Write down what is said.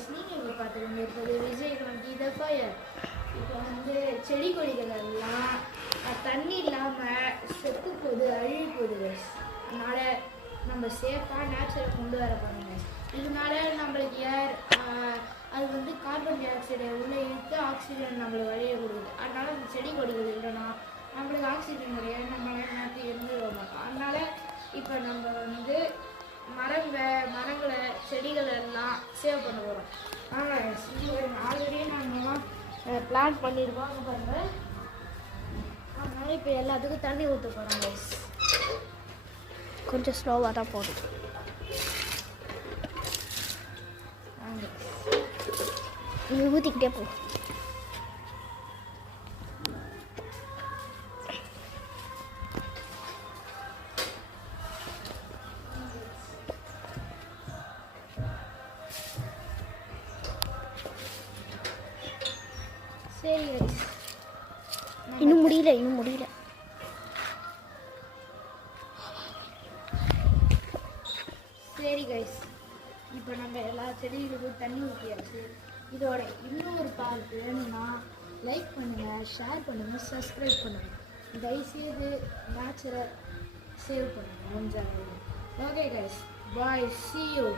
Guys, நீங்கள் இப்போ பார்த்துக்கிட்டு இருப்பது விஜயகாந்த் தி ஃபயர். இப்போ வந்து செடி கொடிகள் எல்லாம் தண்ணி இல்லாமல் செத்து போகுது, அழுகி போகுது கைஸ். அதனால் நம்ம சேஃபாக நேச்சரை கொண்டு வர பாருங்க. இதனால நம்மளுக்கு ஏர் அது வந்து கார்பன் டை ஆக்சைடை உள்ளே இழுத்து ஆக்சிஜன் நம்மளுக்கு வழியை கொடுக்குது. அதனால் அந்த செடி கொடிகள் இல்லைன்னா நம்மளுக்கு ஆக்சிஜன் கிடையாது, நம்மளால் நேரத்துக்கு இருந்து மாட்டோம். அதனால் இப்போ நம்ம வந்து மரங்களை செடிகளை எல்லாம் சேவ் பண்ண போகிறோம். ஆல்ரெடி நாங்கள்லாம் பிளான் பண்ணியிருக்கோம் பாருங்கள். அதனால் இப்போ எல்லாத்துக்கும் தண்ணி ஊற்ற போகிறோம் கைஸ். கொஞ்சம் ஸ்லோவாக தான் போடும். நீ ஊற்றிக்கிட்டே போ. சரி கைஸ், இன்னும் முடியல. சரி கைஸ், இப்போ நம்ம எல்லா செடிகளுக்கும் தண்ணி ஊற்றியாச்சு. இதோட இன்னொரு பார்ட் வேணும்னா லைக் பண்ணுங்கள், ஷேர் பண்ணுங்கள், சப்ஸ்கிரைப் பண்ணுங்கள். தயவுசெய்து நேச்சரை சேவ் பண்ணுங்கள். Okay guys, bye, see you.